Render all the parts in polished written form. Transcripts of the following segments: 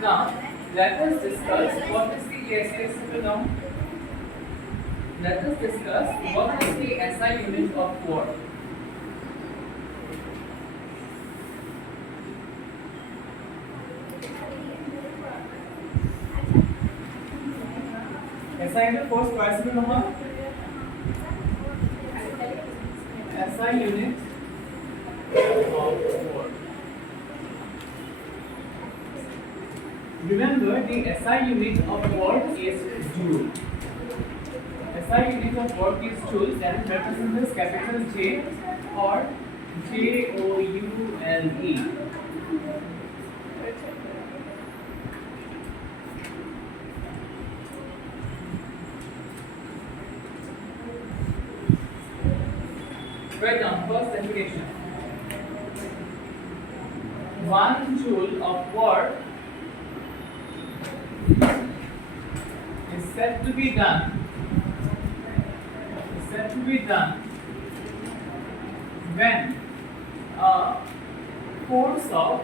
Now, let us discuss what is the SI symbol now. Let us discuss what is the SI unit of work. SI unit force twice symbol number. SI unit of work. Remember, the SI unit of work is joule. SI unit of work is joule, that is represented as capital J or Joule. Write down first definition. 1 joule of work is said to be done when a force of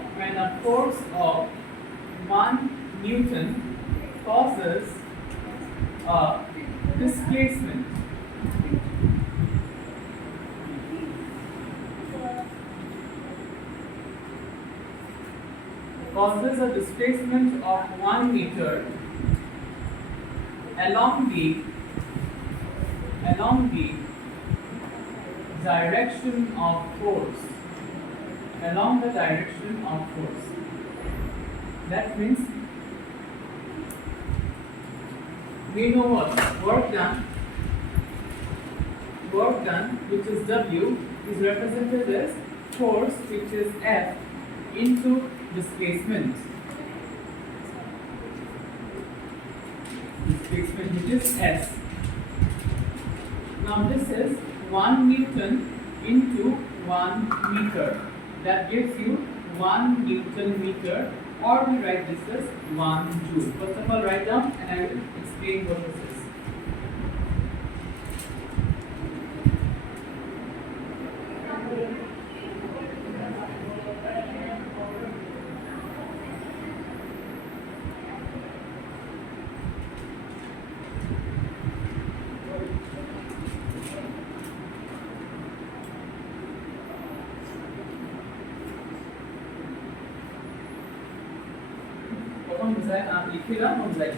1 Newton causes a displacement of 1 meter along the direction of force. That means we know what work done, which is W, is represented as force, which is F, into displacement, which is S. Now this is 1 Newton into 1 meter. That gives you 1 Newton meter, or we write this as 1 joule. First of all, write down and I will explain what this is. লিখিলাম বুঝাই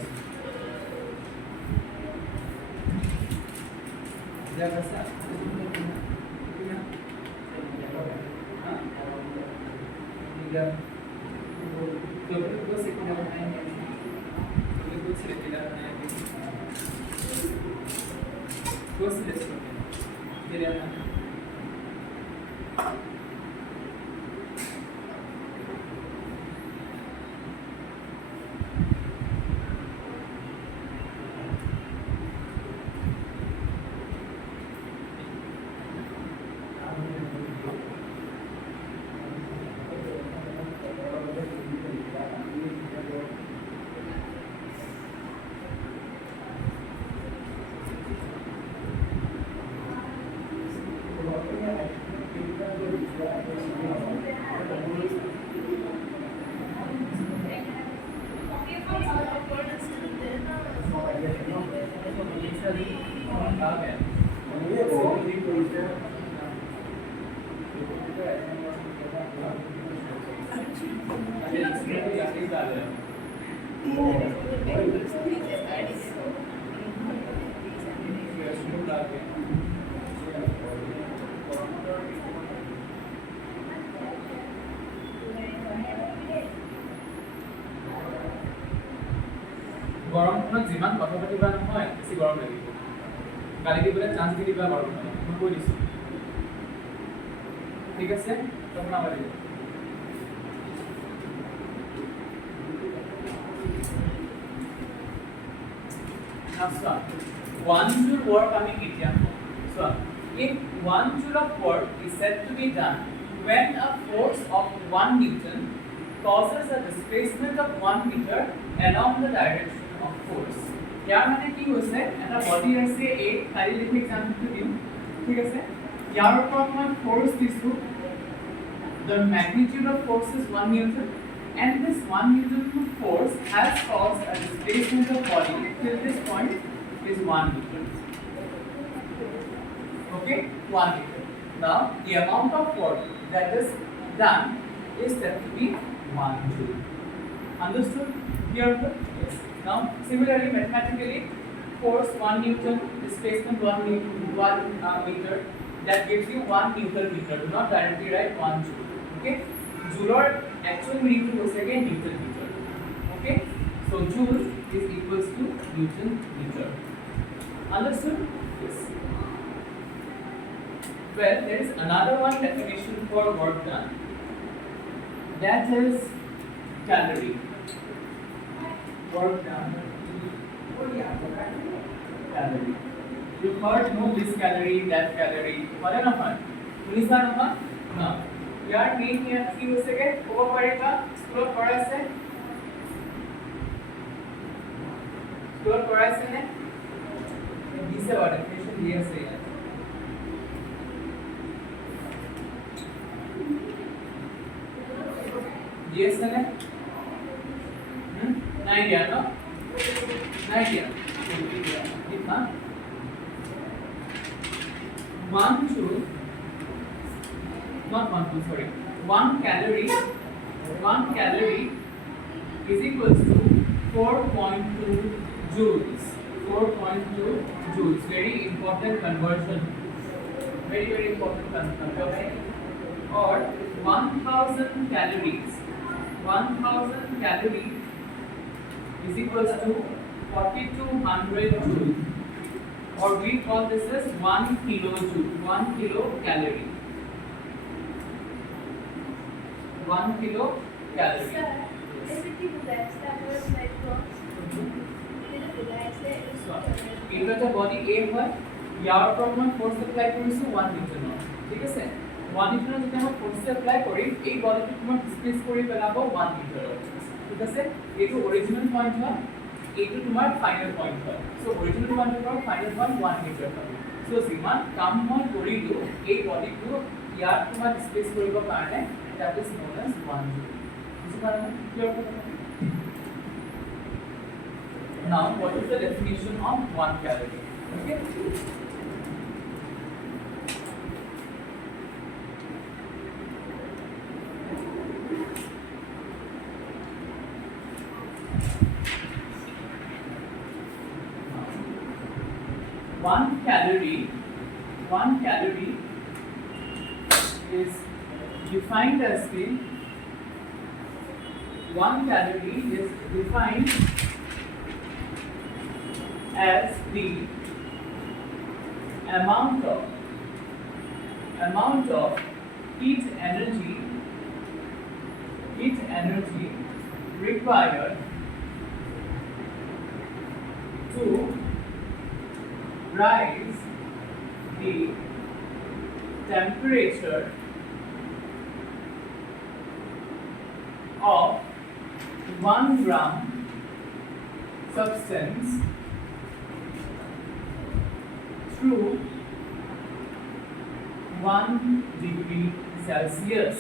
গৰমখনত যিমান কথা পাতিবা নহয় বেছি গৰম লাগিব গালি দিবলৈ চান্স দি দিবা গৰমখনত মই কৈ দিছোঁ ঠিক আছে তখন আবার দিব আচ্ছা 1 joule work আমি কেতিয়া so if 1 joule of work is said to be done when a force of 1 newton causes a displacement of 1 meter along the direction of force. ইয়াৰ মানে কি হৈছে এটা বডি আছে এ খালি লিখি এক্সাম্পলটো দিম ঠিক আছে ইয়াৰ ওপৰত মই ফোর্স দিছো the magnitude of force is 1 newton and this 1 Newton force has caused a displacement of body till this point is 1 Newton. Okay, 1 Newton. Now the amount of work that is done is said to be 1 Joule. Understood? Here? Yes. Now similarly mathematically, force 1 Newton, displacement 1 meter, that gives you 1 Newton meter. Do not directly write 1 Joule. Okay? Joule or actual meaning goes again Newton meter. Okay? So Joule is equals to Newton meter. Understood? Yes. Well, there is another one definition for work done. That is calorie. Work done. Calorie. You heard no this calorie, that calorie. What is it? Unisa no? No. Your main here ki ho sake over parega. Scroll kora ase. Scroll kora ase ne. This is what definition diye ase. Yes, है ना? नहीं दिया ना? नहीं दिया. कितना? 1 joule, not 1 joule, sorry. 1 calorie is equals to 4.2 joules. 4.2 joules. Very important conversion. Very important conversion. Or 1000 calories. 1000 calories is equals to 4200 joule, or we call this as 1 kilojoule, 1 kilocalorie. 1 kilocalorie. Sir, everything relax, that was my thoughts. এইটো এটা body A হয়, ইয়াৰ ওপৰত মই force apply কৰিছো 1 নিউটনৰ, ঠিক আছে? 1 নিউটনৰ যেতিয়া মই ফোর্স এপ্লাই কৰিম, এই বডিটো মই ডিসপ্লেস কৰি পেলাব 1 মিটাৰত, ঠিক আছে? এইটো অৰিজিনাল পইণ্ট হয়, এইটো তোমাৰ ফাইনাল পইণ্ট হয়। সো অৰিজিনাল পইণ্টৰ পৰা ফাইনাল পইণ্ট 1 মিটাৰ হয়। সো যিমান কাম মই কৰিলো এই বডিটো ইয়াত তোমাৰ ডিসপ্লেস কৰিবৰ কাৰণে, that is known as 1 joule. বুজি পালা? ক্লিয়াৰ কৰিলা? Now, what is the definition of 1 calorie? Okay. One calorie is defined as the 1 calorie is defined as the amount of heat energy required to rise the temperature of 1 gram substance through 1 degree Celsius.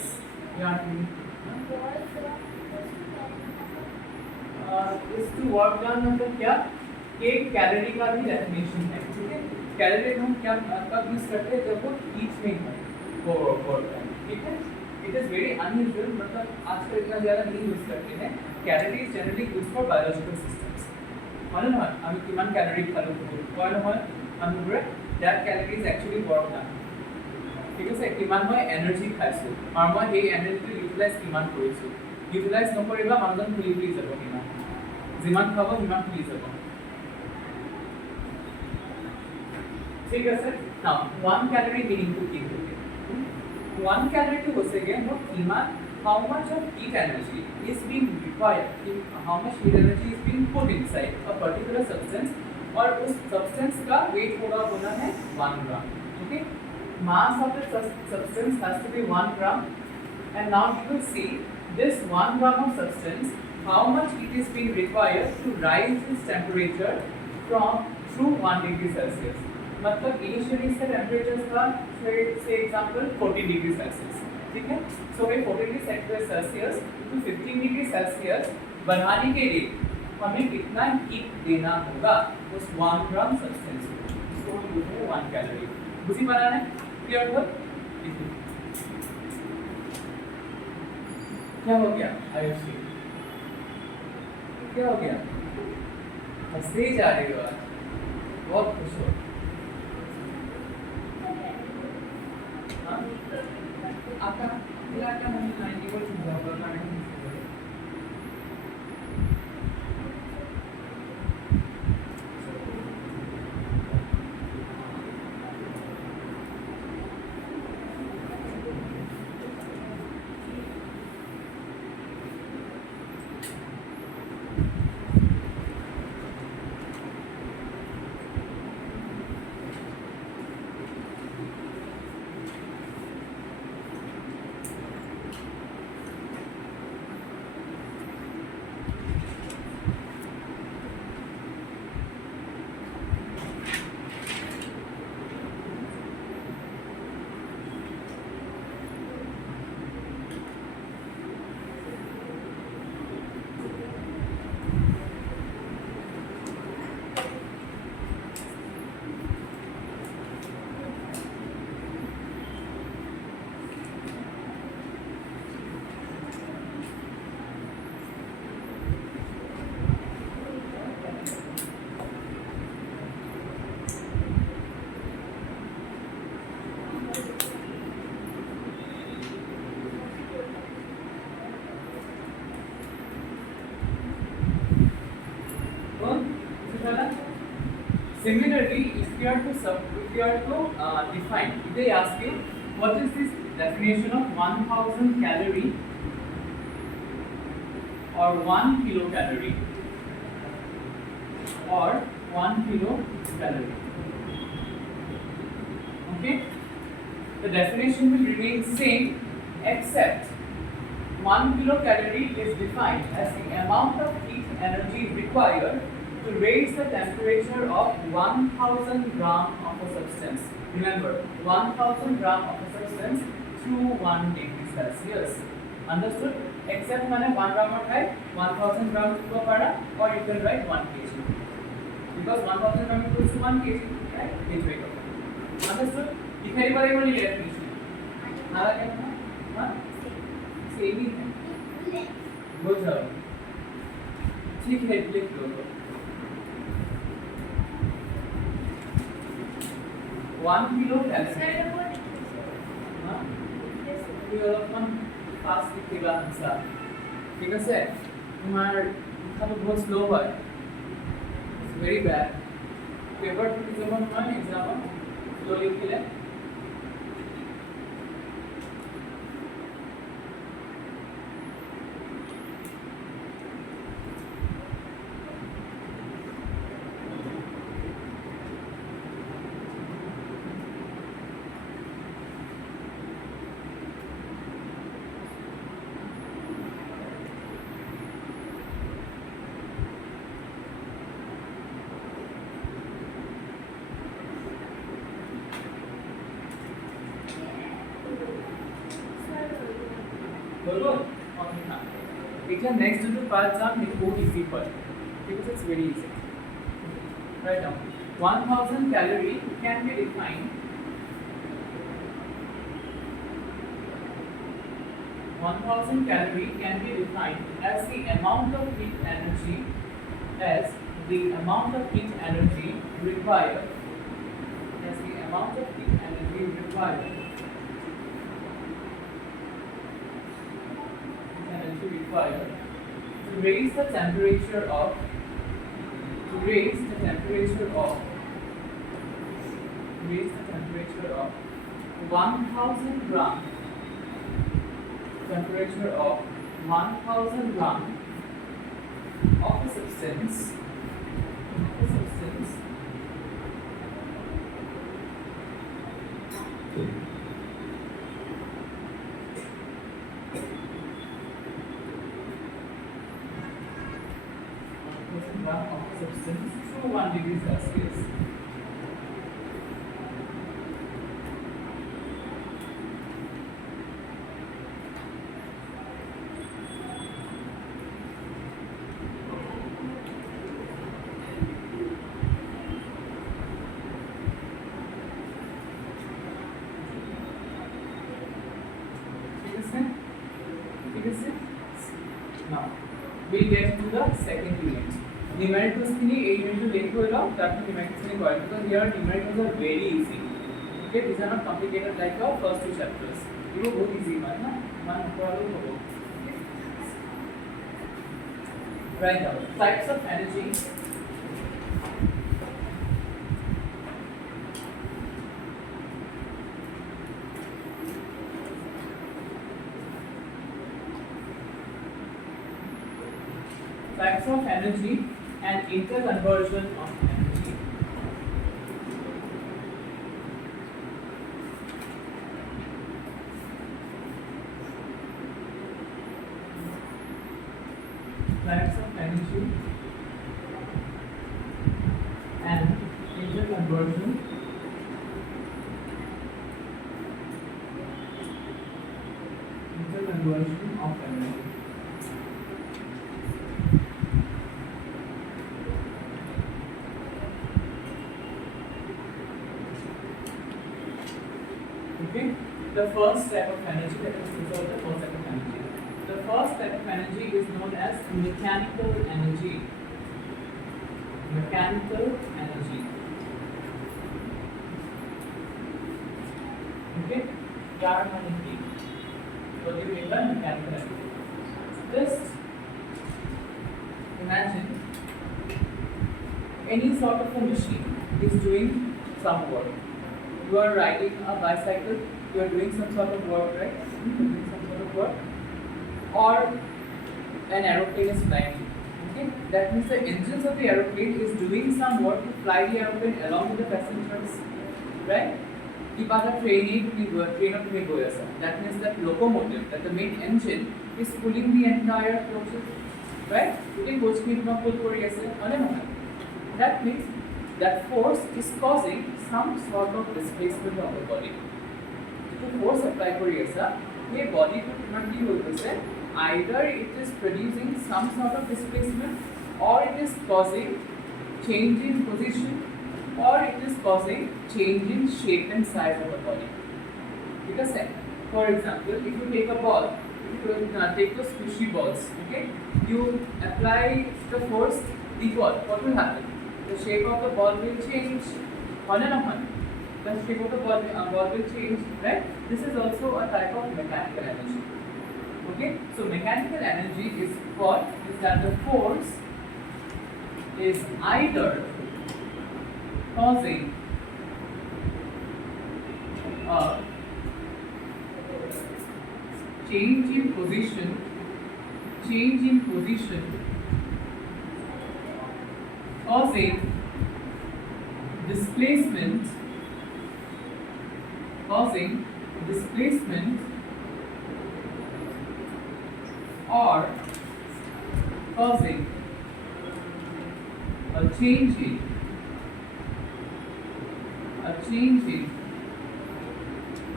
इस to work done मतलब क्या? एक calorie का भी definition है, ठीक है? Calorie हम क्या कब यूज करते हैं? जब वो हीट में है वो वर्क डन, ठीक है? इट इज वेरी अनयूजुअल, मतलब आजकल इतना ज़्यादा नहीं यूज करते हैं। Calorie is generally use for biological systems, মানে নহয় আমি কিমান ক্যালোরি খালো কয় নহয় মানুহবোৰে, that calorie is actually work done, ঠিক আছে? কিমান মই এনাৰ্জি খাইছো আৰু মই সেই এনাৰ্জিটো ইউটিলাইজ কিমান কৰিছো। ইউটিলাইজ নকৰিবা মানুহজন ফুলি যাব, কিমান যিমান খাব সিমান ফুলি যাব, ঠিক আছে? নাও 1 calorie meaning to কি হবে? 1 calorie to হসেগে মোট কিমান, how much of heat energy is being required, how much heat energy is being put inside a particular substance, और उस substance का weight होना है 1 gram, okay? Mass of the substance has to be 1 gram, and now you will see this 1 gram of substance, how much heat is being required to rise its temperature through 1 degree Celsius. मतलब initially इसका temperature था, say example 14 degree Celsius, ठीक है। So भाई 14 degree Celsius to 15 degree Celsius बढ़ाने के लिए हमें कितना हीट देना होगा उस 1 ग्राम सब्सटेंस को, इसको हम बोलते हैं 1 कैलोरी। बुझी पा रहा है? क्लियर हो? क्या हो गया आयुषी? क्या हो गया? हंसते ही जा रही हो आज, बहुत खुश हो। हाँ? आपका नहीं 90 को चुन जाओ, करना नहीं। Similarly, if you are to define, if they ask you what is this definition of 1000 calorie or 1 kilocalorie or 1 kilocalorie. Okay, the definition will remain same except 1 kilocalorie is defined as the amount of heat energy required to raise the temperature of 1000 gram of a substance. Remember, 1000 gram of a substance to 1 degree Celsius. Understood? Except मैंने 1 gram or 1000 gram को पढ़ा, or you can write 1 kg because 1000 gram equals to 1 kg, right? This way. Understood? दिखाई पड़ेगी वाली definition. आगे क्या था? हाँ? Same ही है. Good job. ठीक है, लिख लो. 1 kilo calorie. हाँ? ये অলপমান फास्ट लिखेगा आंसर. ठीक है सर? तुम्हारा लिखा तो बहुत स्लो है. It's very bad. Paper two exam में स्लो लिखिले. बरोबर इतना नेक्स्ट जो पार्ट था वो इजी पर because it's very easy. Right now 1000 calorie can be defined 1000 calorie can be defined as the amount of heat energy required to raise the temperature of 1000 gram of a substance to 1 degree Celsius. ঠিক আছে now we get to the second unit numericals খিনি এই ইউনিটে দেখে হলো তারপর numericals খিনি করে because here numericals are very easy okay these are not complicated like our first two chapters এগুলো বহুত easy হয় না মানে পড়ালো হলো right now types of energy types of energy and interconversion of energy. Types of energy and interconversion of energy. Okay, the first type of energy, let us consider the first type of energy. The first type of energy is known as mechanical energy. Mechanical energy. Okay, what do you mean by mechanical energy? Just imagine any sort of a machine is doing some work. You are riding a bicycle, you are doing some sort of work, right? Doing some sort of work. Or an aeroplane is flying. Okay? That means the engines of the aeroplane is doing some work to fly the aeroplane along with the passengers. Right? If other train of the goes, that means that locomotive, that the main engine is pulling the entire coaches. Right? You can coach me to pull for yourself. That means that force is causing some sort of displacement of the body. If the force apply for yourself, the body could be either it is producing some sort of displacement or it is causing change in position or it is causing change in shape and size of the body. Because for example, if you take a ball, if you take those squishy balls, okay, you apply the force, what will happen? The shape of the ball will change. The shape of the ball will change, right? This is also a type of mechanical energy. Okay, so mechanical energy is what? Is that the force is either causing a change in position, causing displacement, or causing a change in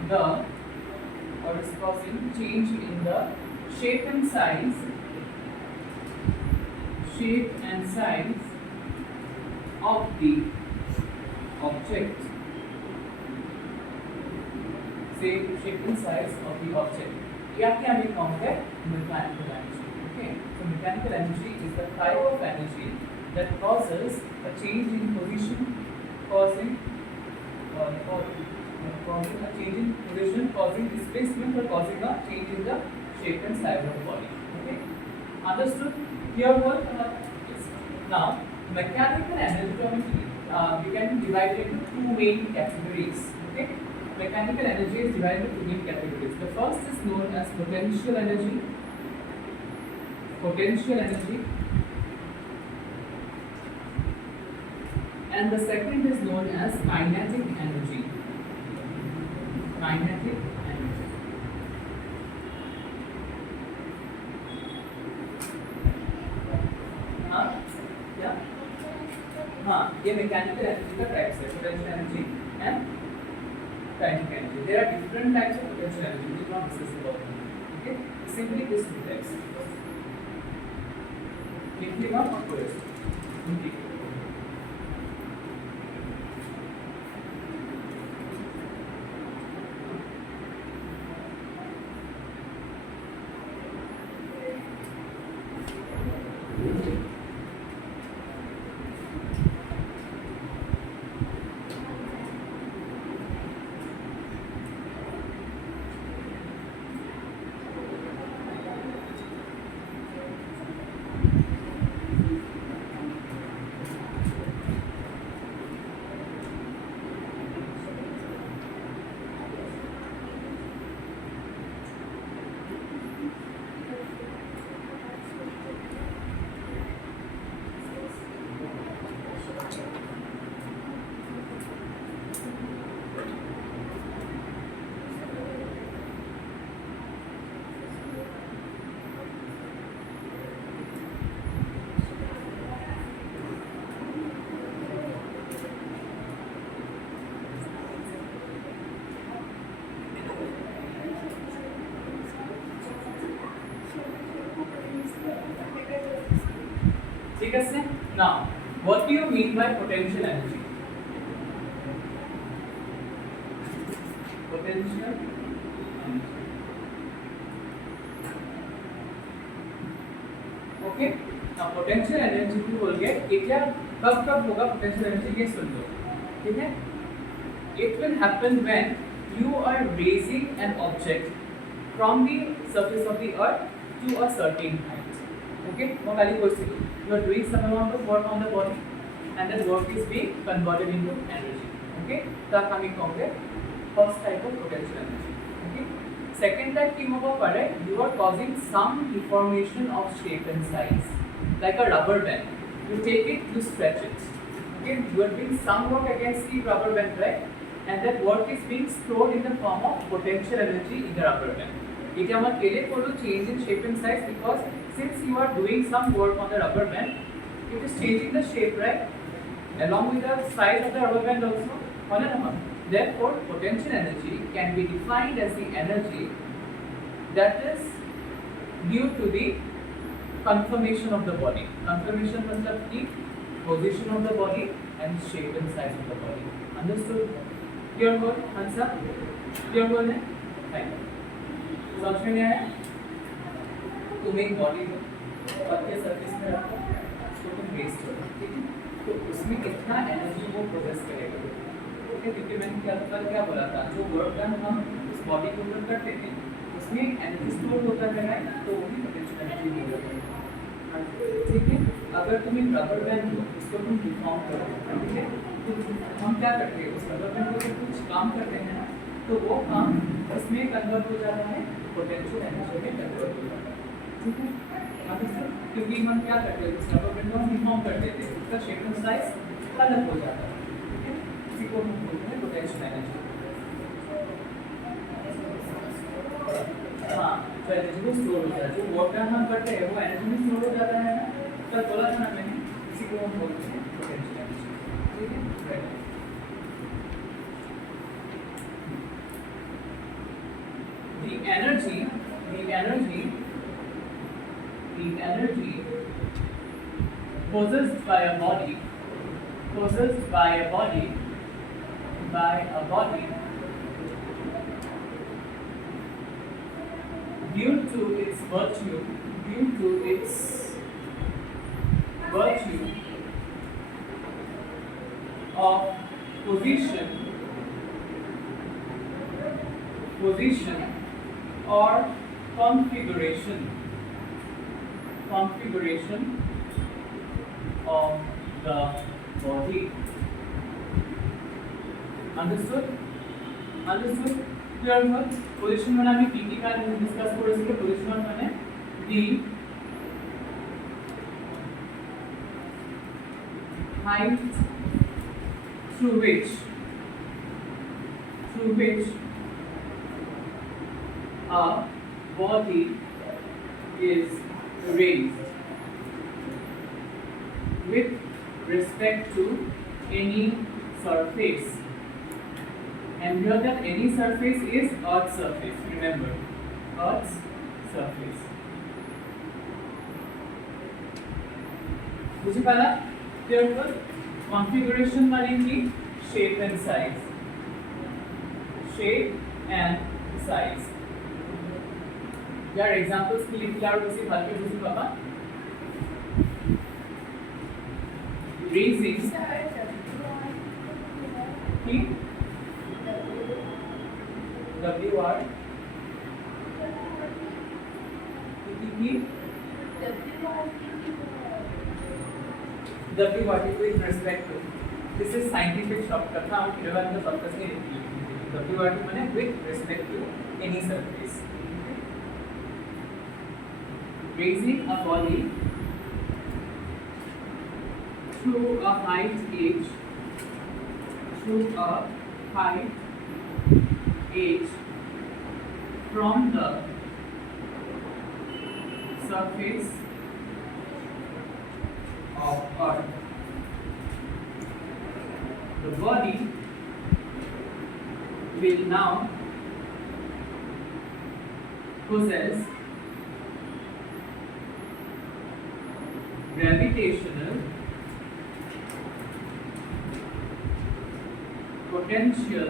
the, or is causing change in the shape and size of the object. Shape and size of the object. याके हमें कौन है mechanical energy. Okay, so mechanical energy is the type of energy that causes a change in position, causing displacement, or causing a change in the shape and size of the body. Okay, understood? Here what? Now, mechanical energy we can divide it into two main categories. Okay, mechanical energy is divided into two main categories. The first is known as potential energy. And the second is known as kinetic energy. ये mechanical energy का types है, potential energy and kinetic energy. There are different types of potential energy. We will not discuss about them. Okay, simply these two types. Likhne का और कोई ঠিক আছে? Now, what do you mean by potential energy? Potential energy. Okay? Now, potential energy को बोल के क्या कब होगा potential energy ये सुन लो, ठीक है? It will happen when you are raising an object from the surface of the earth to a certain height. Okay? मैं खाली बोलती हूँ. You are doing some amount of work on the body, and that work is being converted into energy. Okay? तब हम ये कहोगे first type of potential energy. Okay? Second type की होगा पड़े you are causing some deformation of shape and size, like a rubber band. You take it, you stretch it. Okay? You are doing some work against the rubber band, right? And that work is being stored in the form of potential energy in the rubber band. এটা আমার কেলে করলো change in shape and size because since you are doing some work on the rubber band, it is changing the shape, right? Along with the size of the rubber band also. Therefore, potential energy can be defined as the energy that is due to the conformation of the body. Conformation मतलब की position of the body and shape and size of the body. Understood? Clear goal? Answer? Clear goal है? Fine. समझ में नहीं आया? तुम एक body को अर्थ के सरफेस में रखो, उसको तुम रेस करो, ठीक है? तो उसमें कितना एनर्जी वो प्रोसेस करेगा? ओके, क्योंकि मैंने क्या बोला था, जो वर्क डन हम उस बॉडी के ऊपर करते थे, उसमें एनर्जी स्टोर होता है, तो वो भी पोटेंशियल एनर्जी होगा, ठीक है? अगर तुम एक रबर बैंड लो, उसको तुम डिफॉर्म करो, ठीक है? तो हम क्या करते हैं, उस रबर बैंड को कुछ काम करते हैं ना, तो वो काम उसमें कन्वर्ट हो जाता है, पोटेंशियल एनर्जी में कन्वर्ट हो जाता है, ठीक है? क्योंकि हम क्या करते हैं, उस रबर बैंड को हम डिफॉर्म कर देते हैं, उसका शेप एंड साइज अलग हो जाता है, ठीक है? इसी को हम बोलते हैं पोटेंशियल एनर्जी। हाँ, तो एनर्जी को स्टोर हो जाता है, जो वर्क डन हम करते हैं वो एनर्जी में स्टोर हो जाता है ना, तो बोला था ना मैंने, इसी को हम बोलते हैं पोटेंशियल एनर्जी, ठीक है? The energy possessed by a body due to its virtue of position or configuration of the body. Understood? Clear enough? Position মানে আমি কি কাজ ডিসকাস করেছি, পজিশন মানে the height through which a body is raised with respect to any surface. And here that any surface is Earth's surface. Remember, Earth's surface. बुझे पाला? Therefore, configuration माने की shape and size. Shape and size. यार examples के लिए clear उसी बात पे बुझे पापा? Raising. ठीक? WR WR with respect to, this is scientific shortcut now, eleven का shortcut नहीं लिखी, WR माने with respect to any surface. Raising a body through a height h from the surface of Earth. The body will now possess gravitational potential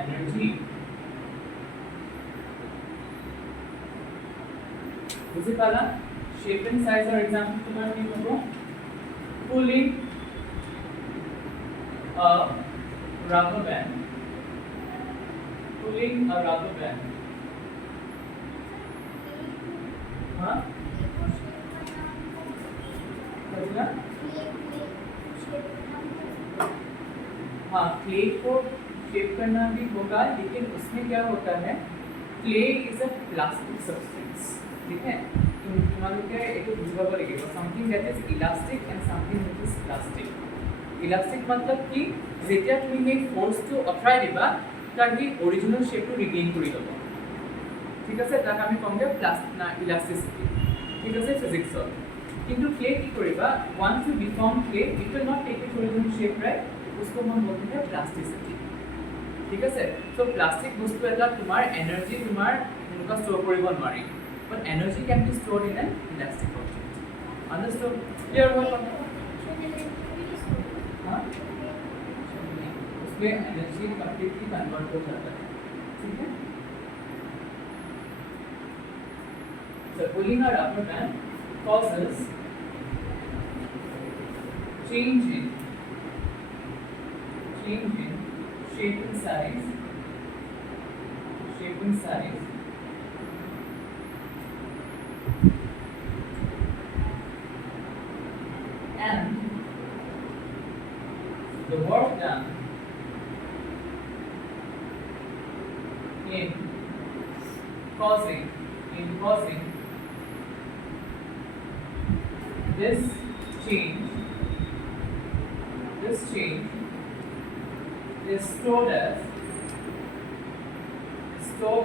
energy. বুঝতে পারলা shape and size or example তোমার কি হবো pulling a rubber band हाँ हाँ clay को shape करना भी होगा लेकिन उसमें क्या होता है clay is a plastic substance ठीक है তোমালোকে এইটো বুজিব লাগিব something that is elastic and something that is plastic elastic मतलब কি যেতিয়া তুমি এই ফোর্সটো অটৰাই দিবা তাৰ কি অৰিজিনাল শেপটো ৰিগেইন কৰি ল'ব ঠিক আছে তাক আমি কম দিয়া প্লাস্টিক না ইলাস্টিসিটি ঠিক আছে ফিজিক্সত কিন্তু ক্লে কি কৰিবা once you deform clay it will not take its original shape right उसको हम बोलते हैं प्लास्टिसिटी ठीक আছে सो प्लास्टिक বস্তু এটা তোমাৰ এনাৰ্জি তোমাৰ এনেকুৱা ষ্ট'ৰ কৰিব নোৱাৰি but energy can be stored in an elastic object understood clear हुआ हाँ उसमें एनर्जी कंप्लीटली कन्वर्ट हो जाता है ठीक है so pulling a rubber band causes change in shape and size and the work done in causing this change is stored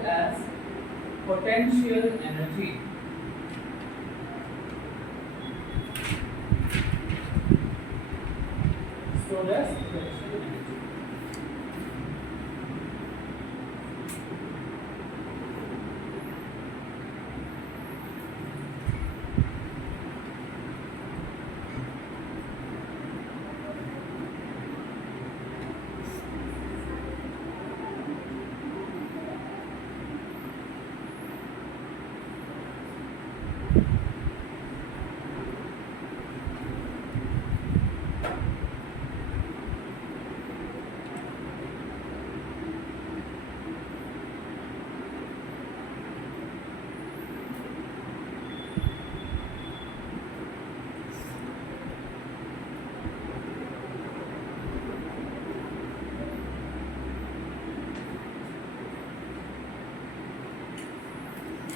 as potential energy. Stored as potential energy.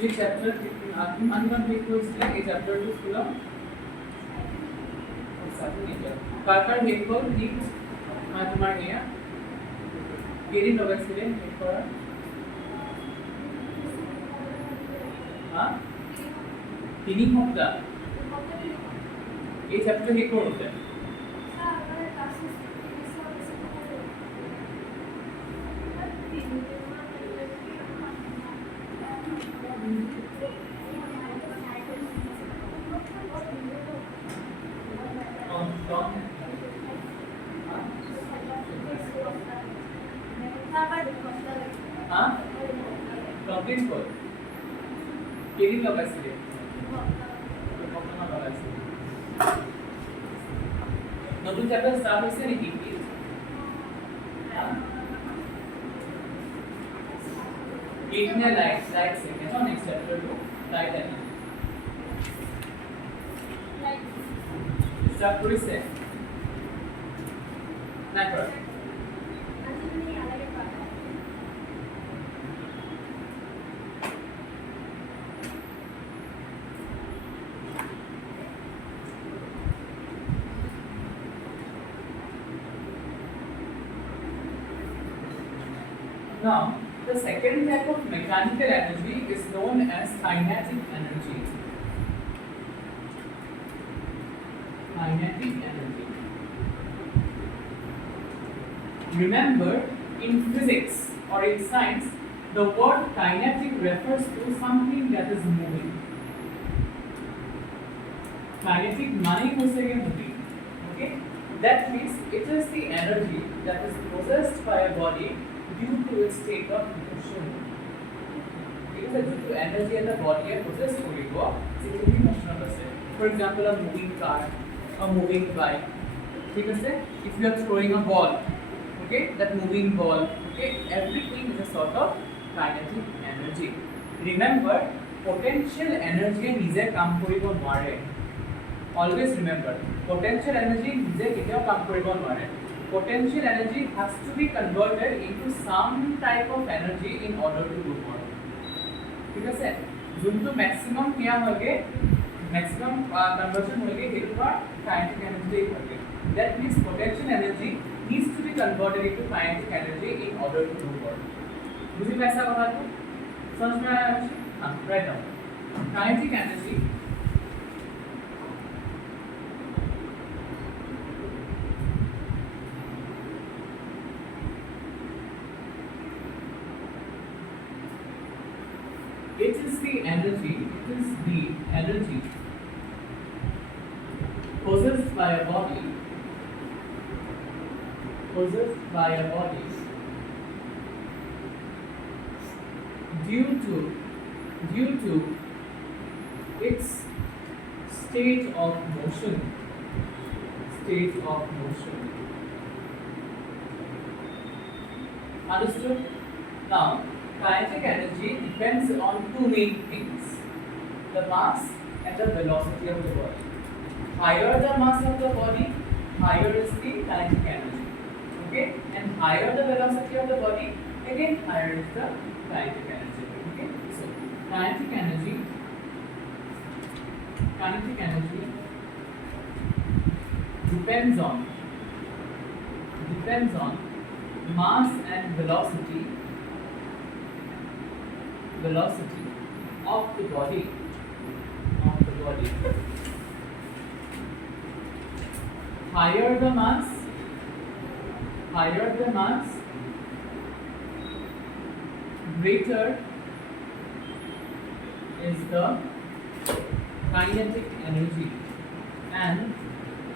ये chapter आखिरी अनुमान में course है ये चैप्टर जो सुना साथ में क्या कार हेडफोन नीट तुम्हारे यहाँ गेरी नोवेल्स के लिए हेडफोन हाँ तीन हफ्ता ये चैप्टर हेडफोन होता है हाँ कंप्लीट कर केरी कैपेसिटी নতুন চ্যাপ্টার স্টার্ট হইছে নাকি এইট না light second on next chapter to light energy start করেছে না করে Now, the second type of mechanical energy is known as kinetic energy. Kinetic energy. Remember, in physics or in science, the word kinetic refers to something that is moving. kinetic money hoise ge moving. Okay, that means it is the energy that is possessed by a body due to its state of motion. It is due to energy and the body possess koribo যেখিনি motion আছে. For example, a moving car, a moving bike. ঠিক আছে, if you are throwing a ball, okay, that moving ball, okay, everything is a sort of kinetic energy. Remember, potential energy নিজে কাম কৰিব নোৱাৰে. Always remember, potential energy নিজে কেতিয়াও কাম কৰিব নোৱাৰে. Potential energy has to be converted into some type of energy in order to do work. ঠিক আছে, যোনটো maximum কিয়া হয়গে, maximum conversion হয়গে সেইটো তোমাৰ kinetic energy হয়গে. That means potential energy needs to be converted into kinetic energy in order to do work. बुझी पाइছা কথাটো? समझ में आया? हाँ, write down. Kinetic energy it is the energy possessed by a body due to its state of motion. Understood? Now, kinetic energy depends on two main things: the mass and the velocity of the body. Higher the mass of the body, higher is the kinetic energy. Okay, and higher the velocity of the body, again higher is the kinetic energy. Okay, so kinetic energy depends on mass and velocity of the body. Higher the mass, greater is the kinetic energy, and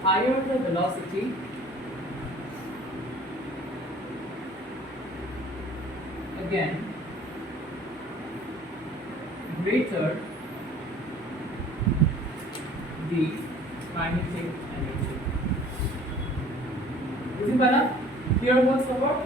higher the velocity, again greater the kinetic energy. बुझी पाला? Clear was the word?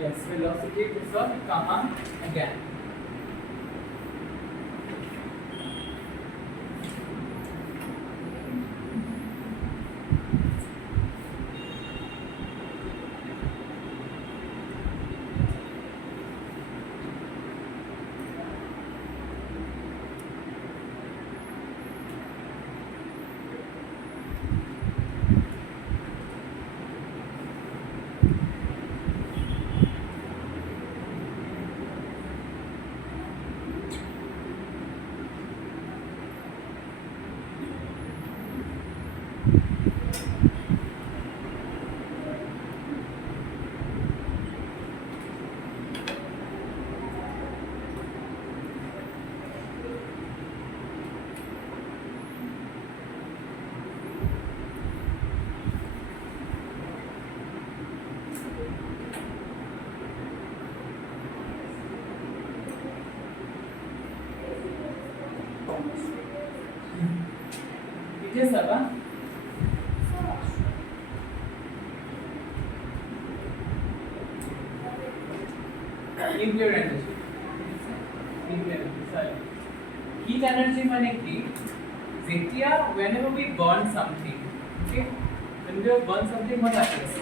Yes, velocity is a comma again. এতিয়া চাবা nuclear energy. Nuclear energy. Sorry. Heat energy মানে কি? যেতিয়া whenever we burn something, okay? When we burn something, what happens?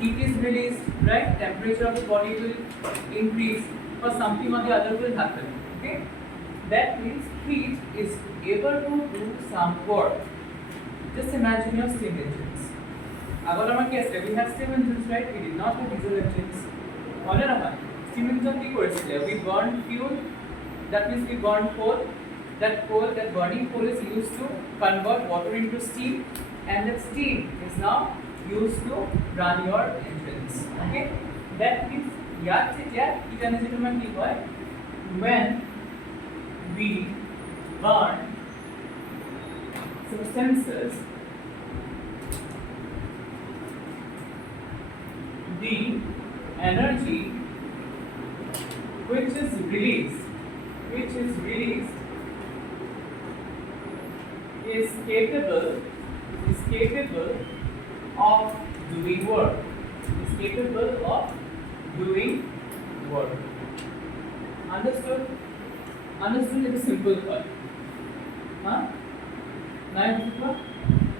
Heat is released, right? Temperature of the body will increase, or something or the other will happen. Okay? That means heat is able to do some work. Just imagine your steam engines. We have steam engines, right? We did not have diesel engines. Steam engine কি করেছিল? We burn fuel. That means we burn coal. That burning coal is used to convert water into steam, and that steam is now used to run your engines. Okay? That means heat energy মানে কি হয়? When we burn substances, the energy which is released is capable of doing work. Understood? It is simple thought. Nine people?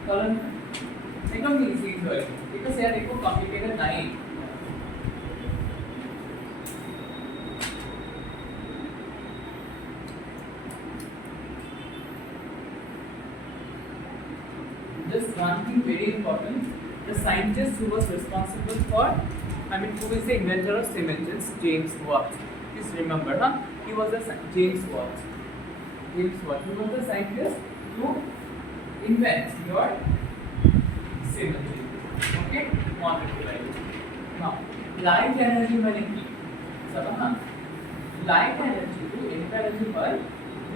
Column? एकदम easy है. because यार देखो complicated नहीं. Just one thing very important, the scientist who was responsible for, who is the inventor of steam engines, James Watt. Please remember, he was James Watt. He was the scientist who invents your steam engine. Okay, now light energy মানে কি? Light energy to energy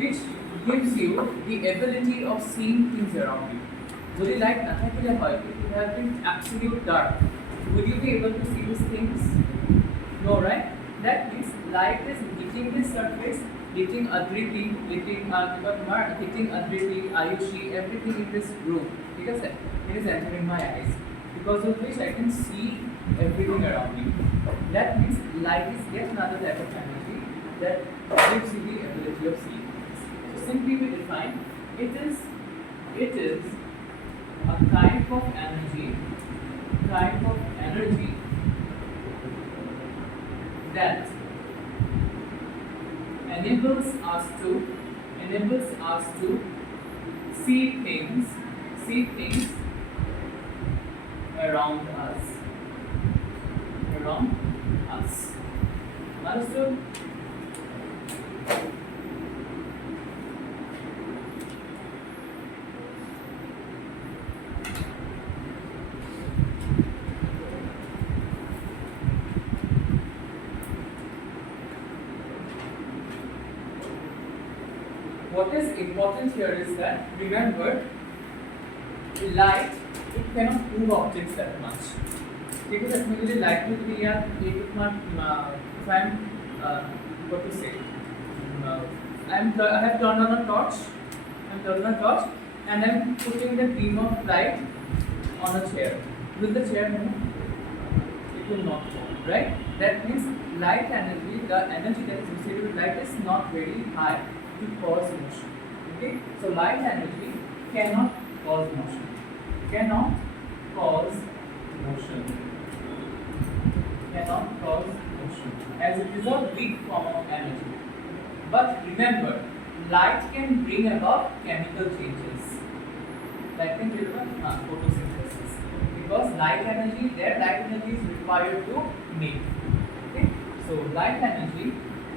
which gives you the ability of seeing things around you. যদি light না থাকলে হয়, it would have been absolute dark. Would you be able to see these things? No, right? That means light is hitting the surface, hitting Adriti, hitting Ayushi, everything in this room. Because it is entering my eyes, because of which I can see everything around me. That means light is yet another type of energy that gives you the ability of seeing. So simply we define it is a type of energy that enables us to see things around us. Understood? What is important here is that, remember, light, it cannot move objects that much. Because actually light will be here, it is not, if I am, what to say, I have turned on a torch, and I am putting the beam of light on a chair. Will the chair move? It will not move, right? That means light energy, the energy that is associated with light is not very high to cause motion. Okay? So light energy cannot cause motion. As it is a weak form of energy. But remember, light can bring about chemical changes. Light can bring about photosynthesis. Because light energy is required to make. Okay? So light energy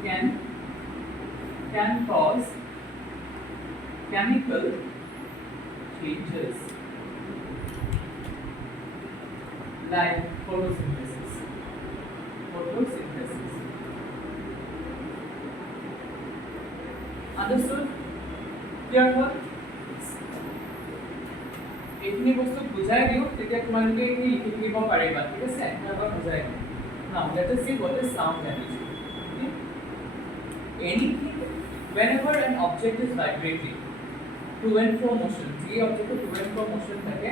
can cause chemical changes like photosynthesis. Understood? Clear what? এইখিনি বস্তু বুজাই দিও, তেতিয়া তোমালোকে এই লিখি দিব পাৰিবা, ঠিক আছে? মই বুজাই দিম। Now let us see what is sound energy. Okay? Anything, whenever an object is vibrating, to and fro motion, যে অবজেক্টে to and fro motion থাকে,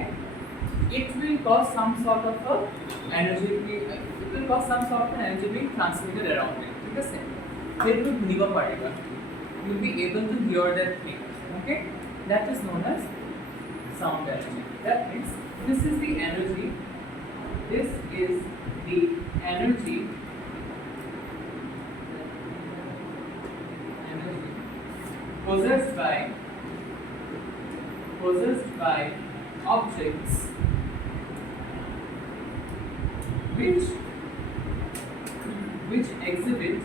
it will cause some sort of a energy, it will cause some sort of an energy being transmitted around it. ঠিক আছে, সেইটো নিব পাৰিবা, you will be able to hear that thing. Okay, that is known as sound energy. That means this is the energy, this is the energy possessed by objects which exhibit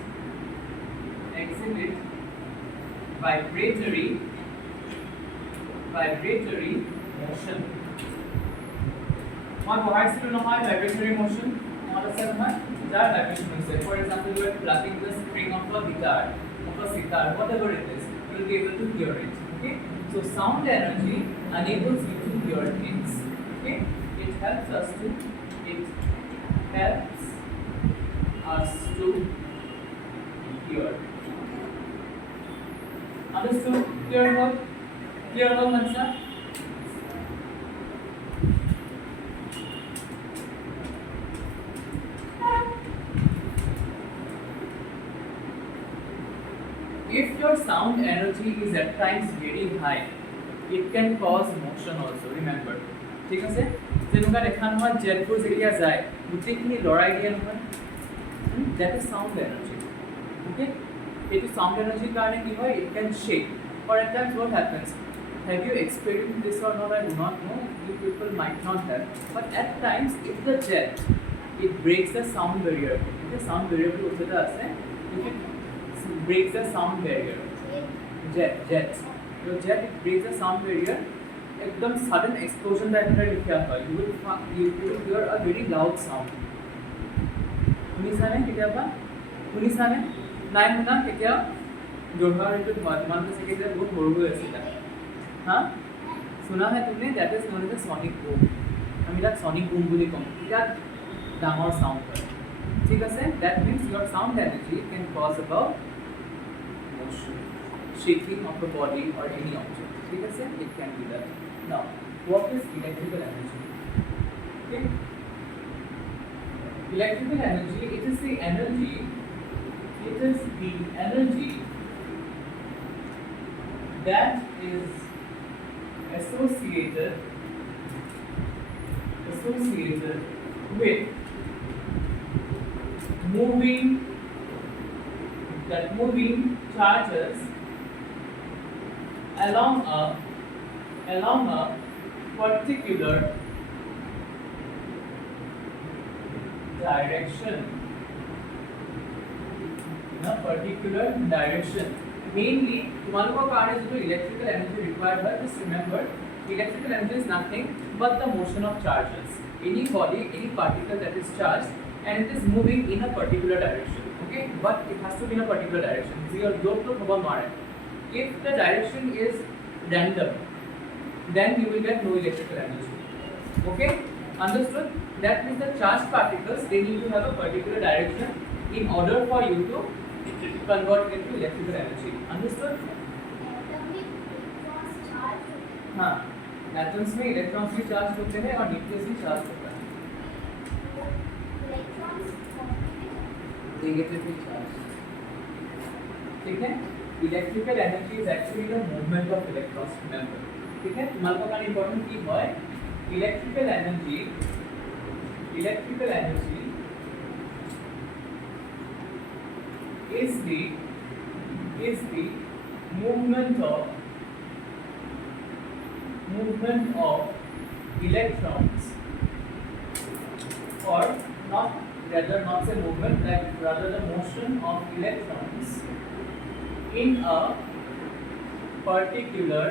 vibratory motion. মই পঢ়াইছিলো নহয় vibratory motion, মনত আছে নহয়, যাৰ vibration হৈছে. For example, you are plucking the string of a guitar, of a sitar, whatever it is, you will be able to hear it. Okay, so sound energy enables you to hear things. Okay, it helps us to hear. Understood? Clear about Mansa? If your sound energy is at times very high, it can cause motion also. Remember, ঠিক আছে, যেনেকুৱা দেখা নহয় জেটবোৰ যেতিয়া যায় গোটেইখিনি লৰাই দিয়ে নহয়, that is sound energy. Okay, এইটো sound energy কাৰণে কি হয়, it can shake. For at times what happens, have you experienced this or not? I do not know, you people might not have, but at times if the jet, it breaks the sound barrier, the sound barrier to bosteta ase, if it breaks the sound barrier, jet, your jet, it breaks the sound barrier, ekdom sudden explosion type of likha hoy, you will hear a very loud sound. শুনিছানে কেতিয়াবা? শুনিছানে? নাই শুনা কেতিয়া? জোৰহাৰটো তোমালোকে চাগে এতিয়া বহুত সৰু হৈ আছিলা, হা? শুনা হে তুমি? that is known as a sonic boom. আমি তাক sonic boom বুলি কওঁ, এটা ডাঙৰ সাউণ্ড হয়। ঠিক আছে, that means your sound energy can cause about motion, shaking of the body or any object. ঠিক আছে, it can be that. Now, what is electrical energy? Okay, electrical energy, it is the energy that is associated with moving charges along a particular direction. Mainly, তোমালোকৰ কাৰণে যিটো electrical energy required হয়, just remember, electrical energy is nothing but the motion of charges. Any body, any particle that is charged and it is moving in a particular direction. Okay, but it has to be in a particular direction. If the direction is random, then you will get no electrical energy. Okay, understood? That means the charged particles, they need to have a particular direction in order for you to convert it into electrical energy. Understood? हाँ, atoms में electrons भी charged होते हैं और nucleus भी charged होता है. Negatively charged. ठीक है? Electrical energy is actually the movement of electrons. Remember. ठीक है? तुम्हारे को काफी important की है. Electrical energy is the movement of electrons, or not say movement, like rather the motion of electrons in a particular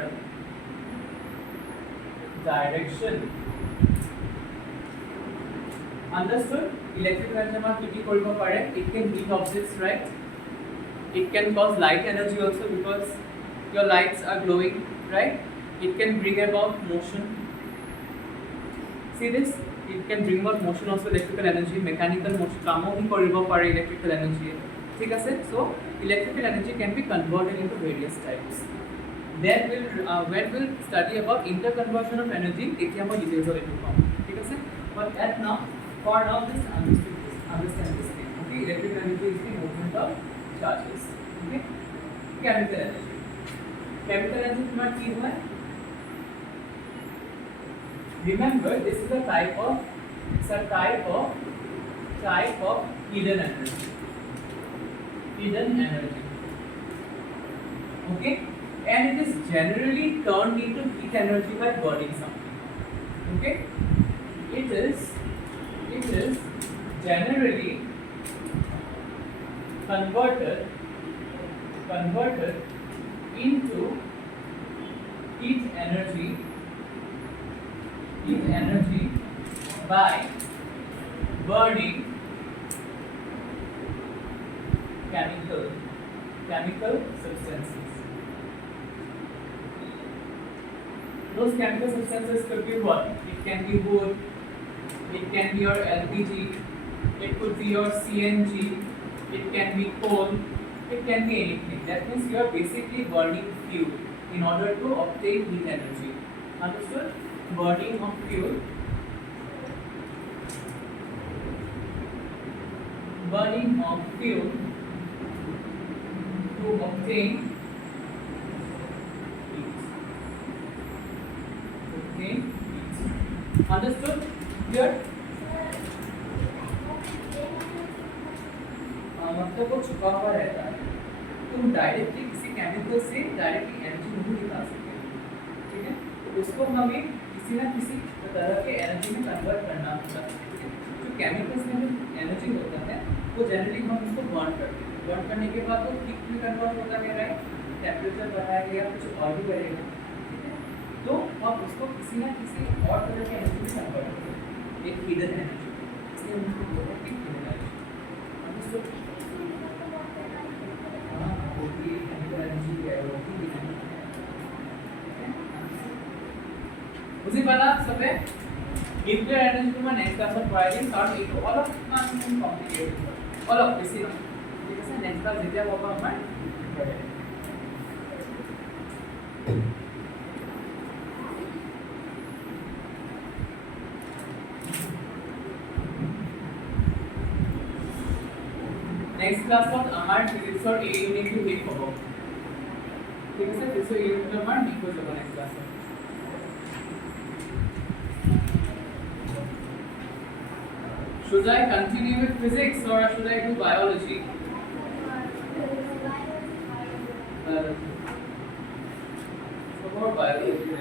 direction. Understood? Electrical energy it can heat objects, right? It can cause light energy also because your lights are glowing, right? It can bring about motion. See this? It can bring about motion also, electrical energy, mechanical motion, electrical energy. So, electrical energy can be converted into various types. then when we'll study about interconversion of energy, তেতিয়া মই details of it পাম, ঠিক আছে? But for now, just understand this thing. Okay, electric energy is the movement of charges. Okay, chemical energy. Chemical energy তোমার কি হয়? Remember, this is a type of hidden energy. Hidden energy. Okay, and it is generally turned into heat energy by burning something. Okay, it is generally converted into heat energy by burning chemical substances. Those chemical substances could be what? It can be wood, it can be your LPG, it could be your CNG, it can be coal, it can be anything. That means you are basically burning fuel in order to obtain heat energy. Understood? Burning of fuel. Burning of fuel to obtain heat. Understood? Clear? मतलब वो छुपा हुआ रहता है, तुम directly किसी chemical से directly energy नहीं निकाल सकते, ठीक है? तो उसको हमें किसी ना किसी तरह के एनर्जी में कन्वर्ट करना होता है। जो केमिकल्स में जो एनर्जी होता है वो जनरली हम उसको बर्न करते हैं, बर्न करने के बाद वो हीट में कन्वर्ट होता है, राइट? टेम्परेचर बढ़ाएगा या कुछ और भी करेगा, ठीक है? तो हम उसको किसी ना किसी और तरह की एनर्जी में कन्वर्ट करते हैं, एक हिडन एनर्जी, इसलिए हम उसको बोलते हैं हिडन एनर्जी। अंडरस्टूड? বুঝি পালা সবে? নিউক্লিয়ার এনার্জি তোমার নেক্সট ক্লাসত পড়াই দিম, কাৰণ এইটো অলপমান কমপ্লিকেটেড, অলপ বেছি নহয়, ঠিক আছে? নেক্সট ক্লাস যেতিয়া হ'ব আমাৰ নেক্সট ক্লাসত আমাৰ ফিজিক্সৰ এই ইউনিটটো শেষ হ'ব, ঠিক আছে? ফিজিক্সৰ ইউনিটটো আমাৰ শেষ হৈ যাব next ক্লাসত। Should I continue with physics or should I do biology? Biology. So more biology.